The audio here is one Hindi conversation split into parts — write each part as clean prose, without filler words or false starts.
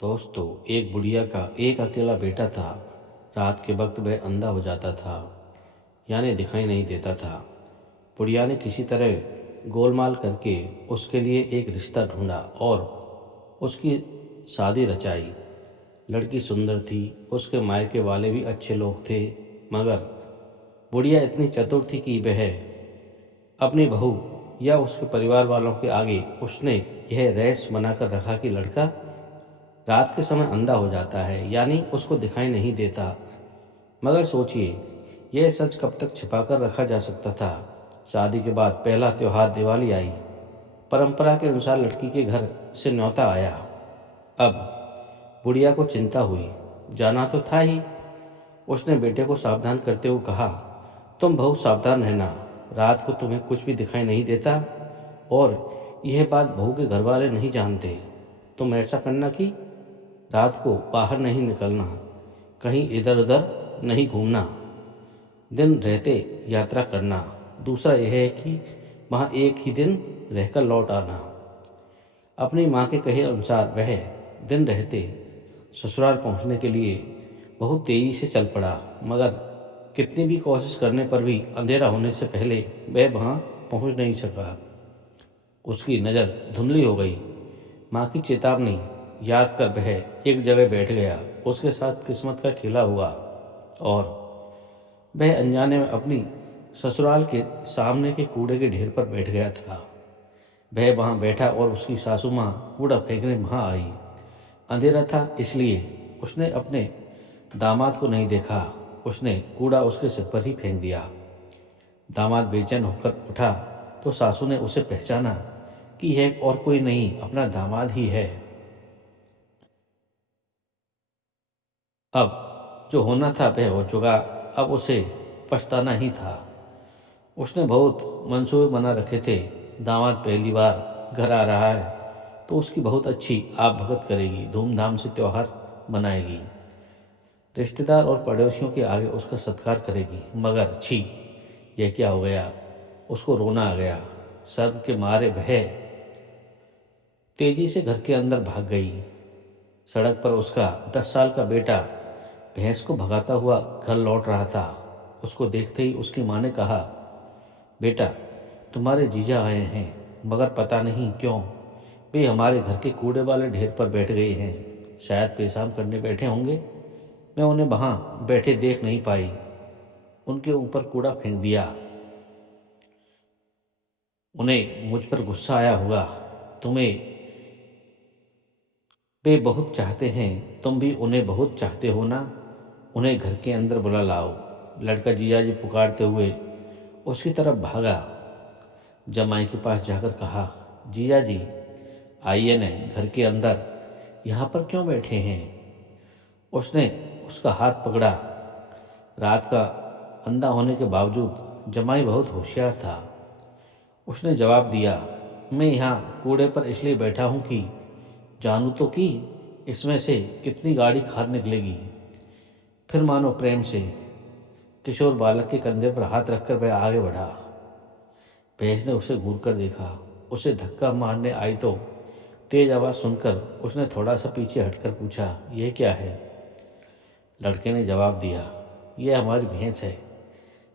दोस्तों, एक बुढ़िया का एक अकेला बेटा था। रात के वक्त वह अंधा हो जाता था, यानी दिखाई नहीं देता था। बुढ़िया ने किसी तरह गोलमाल करके उसके लिए एक रिश्ता ढूंढा और उसकी शादी रचाई। लड़की सुंदर थी, उसके मायके वाले भी अच्छे लोग थे, मगर बुढ़िया इतनी चतुर थी कि वह अपनी बहू या उसके परिवार वालों के आगे उसने यह रहस्य बनाकर रखा कि लड़का रात के समय अंधा हो जाता है, यानी उसको दिखाई नहीं देता। मगर सोचिए, यह सच कब तक छिपाकर रखा जा सकता था। शादी के बाद पहला त्योहार दिवाली आई। परंपरा के अनुसार लड़की के घर से न्योता आया। अब बुढ़िया को चिंता हुई, जाना तो था ही। उसने बेटे को सावधान करते हुए कहा, तुम बहुत सावधान रहना, रात को तुम्हें कुछ भी दिखाई नहीं देता और यह बात बहू के घर वाले नहीं जानते। तुम ऐसा करना कि रात को बाहर नहीं निकलना, कहीं इधर उधर नहीं घूमना, दिन रहते यात्रा करना। दूसरा यह है कि वहाँ एक ही दिन रहकर लौट आना। अपनी माँ के कहे अनुसार वह दिन रहते ससुराल पहुँचने के लिए बहुत तेजी से चल पड़ा, मगर कितनी भी कोशिश करने पर भी अंधेरा होने से पहले वह वहाँ पहुँच नहीं सका। उसकी नज़र धुंधली हो गई। माँ की चेतावनी याद कर वह एक जगह बैठ गया। उसके साथ किस्मत का खेला हुआ और वह अनजाने में अपनी ससुराल के सामने के कूड़े के ढेर पर बैठ गया था। वह वहाँ बैठा और उसकी सासू माँ कूड़ा फेंकने वहाँ आई। अंधेरा था, इसलिए उसने अपने दामाद को नहीं देखा। उसने कूड़ा उसके सिर पर ही फेंक दिया। दामाद बेचैन होकर उठा तो सासू ने उसे पहचाना कि यह और कोई नहीं, अपना दामाद ही है। अब जो होना था वह हो चुका, अब उसे पछताना ही था। उसने बहुत मंसूबे बना रखे थे। दामाद पहली बार घर आ रहा है तो उसकी बहुत अच्छी आप भगत करेगी, धूमधाम से त्योहार मनाएगी, रिश्तेदार और पड़ोसियों के आगे उसका सत्कार करेगी। मगर छी, यह क्या हो गया। उसको रोना आ गया। शर्म के मारे वह तेजी से घर के अंदर भाग गई। सड़क पर उसका 10 साल का बेटा भैंस को भगाता हुआ घर लौट रहा था। उसको देखते ही उसकी माँ ने कहा, बेटा, तुम्हारे जीजा आए हैं, मगर पता नहीं क्यों वे हमारे घर के कूड़े वाले ढेर पर बैठ गए हैं। शायद पेशाब करने बैठे होंगे। मैं उन्हें वहाँ बैठे देख नहीं पाई, उनके ऊपर कूड़ा फेंक दिया। उन्हें मुझ पर गुस्सा आया होगा। तुम्हें वे बहुत चाहते हैं, तुम भी उन्हें बहुत चाहते हो ना। उन्हें घर के अंदर बुला लाओ। लड़का जीजाजी पुकारते हुए उसकी तरफ भागा। जमाई के पास जाकर कहा, जीजाजी आइए न घर के अंदर, यहाँ पर क्यों बैठे हैं। उसने उसका हाथ पकड़ा। रात का अंधा होने के बावजूद जमाई बहुत होशियार था। उसने जवाब दिया, मैं यहाँ कूड़े पर इसलिए बैठा हूँ कि जानू तो कि इसमें से कितनी गाढ़ी खाद निकलेगी। फिर मानो प्रेम से किशोर बालक के कंधे पर हाथ रखकर वह आगे बढ़ा। भैंस ने उसे घूर कर देखा। उसे धक्का मारने आई तो तेज आवाज़ सुनकर उसने थोड़ा सा पीछे हटकर पूछा, यह क्या है। लड़के ने जवाब दिया, यह हमारी भैंस है,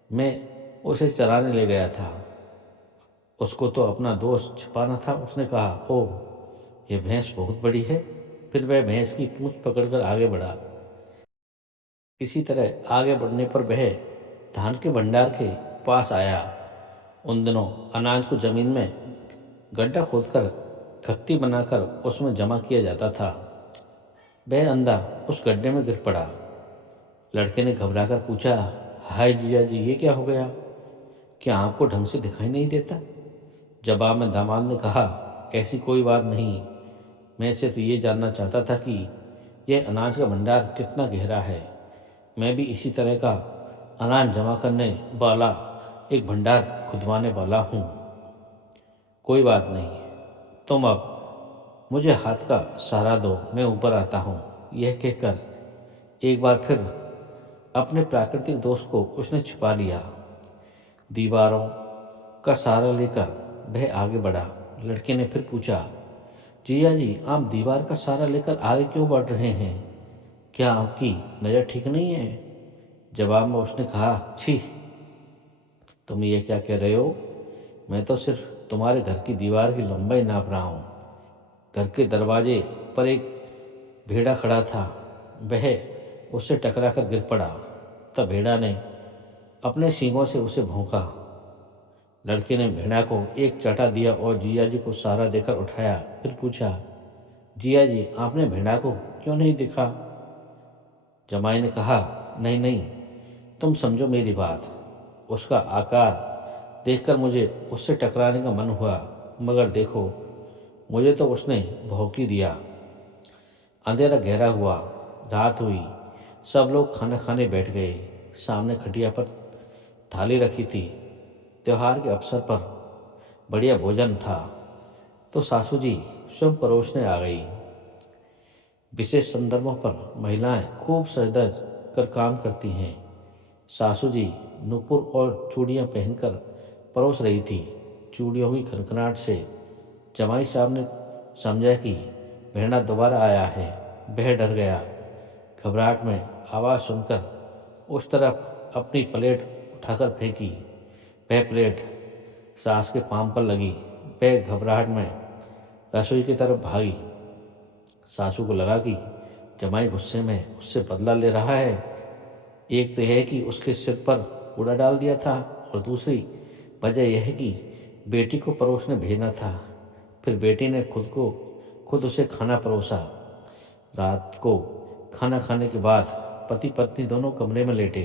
मैं उसे चराने ले गया था। उसको तो अपना दोस्त छिपाना था। उसने कहा, ओह, यह भैंस बहुत बड़ी है। फिर वह भैंस की पूंछ पकड़कर आगे बढ़ा। इसी तरह आगे बढ़ने पर वह धान के भंडार के पास आया। उन दिनों अनाज को जमीन में गड्ढा खोदकर खत्ती बनाकर उसमें जमा किया जाता था। वह अंधा उस गड्ढे में गिर पड़ा। लड़के ने घबराकर पूछा, हाय जीजा जी, ये क्या हो गया। क्या आपको ढंग से दिखाई नहीं देता। जवाब में दामाद ने कहा, ऐसी कोई बात नहीं, मैं सिर्फ ये जानना चाहता था कि यह अनाज का भंडार कितना गहरा है। मैं भी इसी तरह का अनाज जमा करने वाला एक भंडार खुदवाने वाला हूँ। कोई बात नहीं, तुम अब मुझे हाथ का सहारा दो, मैं ऊपर आता हूँ। यह कहकर एक बार फिर अपने प्राकृतिक दोस्त को उसने छिपा लिया। दीवारों का सहारा लेकर वह आगे बढ़ा। लड़के ने फिर पूछा, जिया जी, आप दीवार का सहारा लेकर आगे क्यों बढ़ रहे हैं? क्या आपकी नज़र ठीक नहीं है? जवाब में उसने कहा, छी, तुम ये क्या कह रहे हो? मैं तो सिर्फ तुम्हारे घर की दीवार की लंबाई नाप रहा हूँ। घर के दरवाजे पर एक भेड़ा खड़ा था। वह उससे टकरा कर गिर पड़ा। तब भेड़ा ने अपने सींगों से उसे भौंका। लड़के ने भेड़ा को एक चाटा दिया और जिया जी को सहारा देकर उठाया। फिर पूछा, जिया जी, आपने भेड़ा को क्यों नहीं देखा? जमाई ने कहा, नहीं नहीं, तुम समझो मेरी बात। उसका आकार देखकर मुझे उससे टकराने का मन हुआ, मगर देखो, मुझे तो उसने भौंक ही दिया। अंधेरा गहरा हुआ, रात हुई। सब लोग खाना खाने बैठ गए। सामने खटिया पर थाली रखी थी। त्योहार के अवसर पर बढ़िया भोजन था, तो सासू जी स्वयं परोसने आ गई। विशेष संदर्भों पर महिलाएं खूब सज धज कर काम करती हैं। सासू जी नूपुर और चूड़ियाँ पहनकर परोस रही थी। चूड़ियों की खनखनाहट से जमाई साहब ने समझा कि भेड़ा दोबारा आया है। वह डर गया। घबराहट में आवाज़ सुनकर उस तरफ अपनी प्लेट उठाकर फेंकी। वह प्लेट सास के पाँव पर लगी। वह घबराहट में रसोई की तरफ भागी। सासू को लगा कि जमाई गुस्से में उससे बदला ले रहा है। एक तो यह कि उसके सिर पर कूड़ा डाल दिया था, और दूसरी वजह यह है कि बेटी को परोसने भेजना था। फिर बेटी ने खुद उसे खाना परोसा। रात को खाना खाने के बाद पति पत्नी दोनों कमरे में लेटे।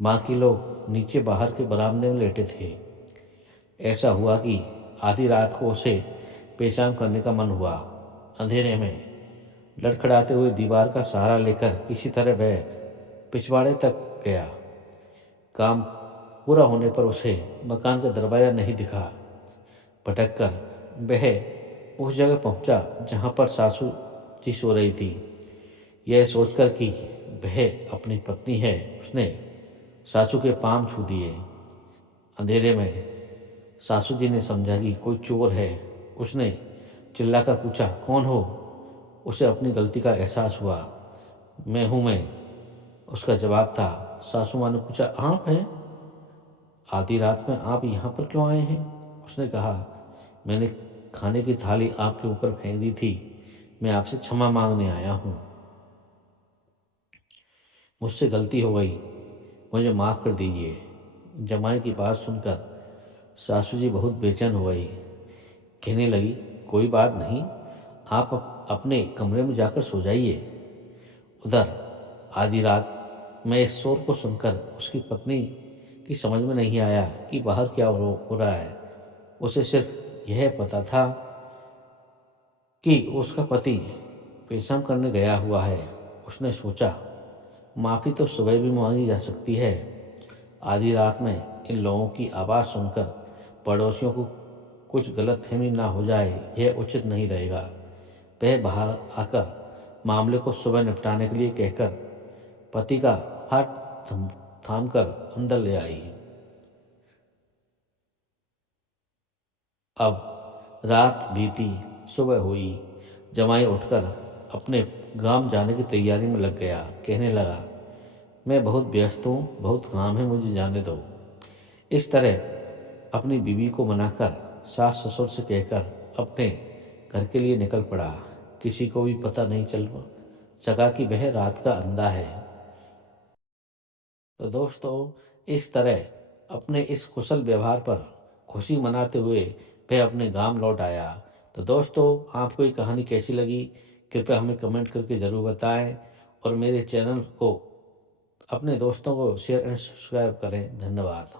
बाकी लोग नीचे बाहर के बरामदे में लेटे थे। ऐसा हुआ कि आधी रात को उसे पेशाब करने का मन हुआ। अंधेरे में लड़खड़ाते हुए दीवार का सहारा लेकर किसी तरह वह पिछवाड़े तक गया। काम पूरा होने पर उसे मकान का दरवाजा नहीं दिखा। भटक कर वह उस जगह पहुंचा जहां पर सासू जी सो रही थी। यह सोचकर कि वह अपनी पत्नी है, उसने सासू के पांव छू दिए। अंधेरे में सासू जी ने समझा कि कोई चोर है। उसने चिल्लाकर पूछा, कौन हो? उसे अपनी गलती का एहसास हुआ। मैं हूँ मैं, उसका जवाब था। सासू माँ ने पूछा, आप हैं? आधी रात में आप यहाँ पर क्यों आए हैं? उसने कहा, मैंने खाने की थाली आपके ऊपर फेंक दी थी। मैं आपसे क्षमा मांगने आया हूँ। मुझसे गलती हो गई, मुझे माफ़ कर दीजिए। जमाई की बात सुनकर सासू जी बहुत बेचैन हो गई। कहने लगी, कोई बात नहीं, आप अपने कमरे में जाकर सो जाइए। उधर आधी रात में इस शोर को सुनकर उसकी पत्नी की समझ में नहीं आया कि बाहर क्या हो रहा है। उसे सिर्फ यह पता था कि उसका पति पेशाब करने गया हुआ है। उसने सोचा, माफ़ी तो सुबह भी मांगी जा सकती है। आधी रात में इन लोगों की आवाज़ सुनकर पड़ोसियों को कुछ गलतफहमी ना हो जाए, यह उचित नहीं रहेगा। वह बाहर आकर मामले को सुबह निपटाने के लिए कहकर पति का हाथ थाम कर अंदर ले आई। अब रात बीती, सुबह हुई। जमाई उठकर अपने गांव जाने की तैयारी में लग गया। कहने लगा, मैं बहुत व्यस्त हूँ, बहुत काम है, मुझे जाने दो। इस तरह अपनी बीवी को मनाकर सास ससुर से कहकर अपने घर के लिए निकल पड़ा। किसी को भी पता नहीं चल सका कि वह रात का अंधा है। तो दोस्तों, इस तरह अपने इस कुशल व्यवहार पर खुशी मनाते हुए वह अपने गांव लौट आया। तो दोस्तों, आपको ये कहानी कैसी लगी, कृपया हमें कमेंट करके ज़रूर बताएं, और मेरे चैनल को अपने दोस्तों को शेयर एंड सब्सक्राइब करें। धन्यवाद।